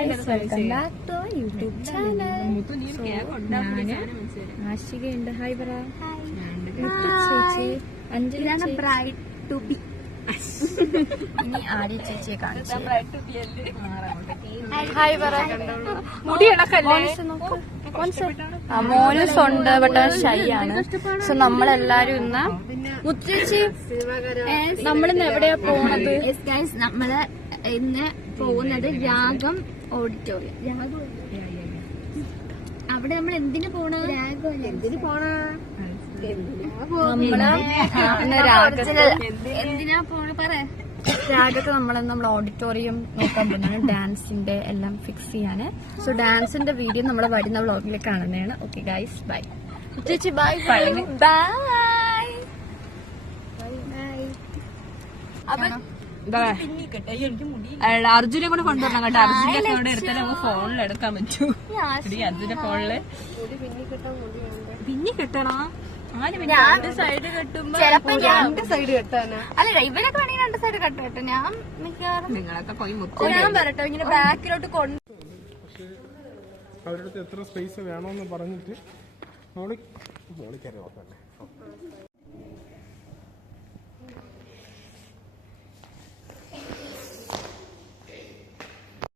Guys, welcome back to YouTube channel. ആശികയുണ്ട്. Hi പറ. ചേച്ചി അഞ്ജലിയാണ് ബ്രൈഡ് ടു ബി. ഇനി ആര്യ ചേച്ചിയെ കാണിച്ചു. ഹായ് പറ. മോനസ് ഉണ്ട്, ബട്ട് ഷൈ ആണ്. സോ നമ്മളെല്ലാരും ഇന്ന് മുത്തേച്ചി നമ്മളിന്ന് എവിടെയാ പോണത്? നമ്മള് ഇന്ന് പോകുന്നത് രാഗം ഓഡിറ്റോറിയം. അവിടെ നമ്മൾ എന്തിനു പോണത്? എന്തിനാ പോണ പറ. രാഗത്ത് നമ്മൾ ഓഡിറ്റോറിയം നോക്കാൻ പോകുന്നതാണ്. ഡാൻസിന്റെ എല്ലാം ഫിക്സ് ചെയ്യാന്. സോ ഡാൻസിന്റെ വീഡിയോ നമ്മൾ വരുന്ന വ്ളോഗിൽ കാണുന്നതാണ്. Okay guys, bye. ചേച്ചി ബൈ. ബൈ. അർജുനെ കൂടെ കൊണ്ടുവരണം കേട്ടോ. അർജുന്റെ ഫോണിൽ എടുത്താലേ നമുക്ക് ഫോണിൽ എടുക്കാൻ പറ്റൂ. അർജുന്റെ ഫോണില് പിന്നെ കിട്ടണോ? രണ്ട് സൈഡ് കെട്ടുമ്പോ രണ്ട് സൈഡ് കെട്ടാനാ? അല്ല, ഇവരൊക്കെ വേണമെങ്കിൽ രണ്ട് സൈഡ് കെട്ടോ. ഞാൻ മിക്കവാറും നിങ്ങളൊക്കെ പോയി ഞാൻ വരട്ടോ. ഇങ്ങനെ ബാക്കിലോട്ട് കൊണ്ട് അവരുടെ എത്ര സ്പേസ് വേണമെന്ന് പറഞ്ഞിട്ട് മോളിക്കറി നോക്കണ്ടേ.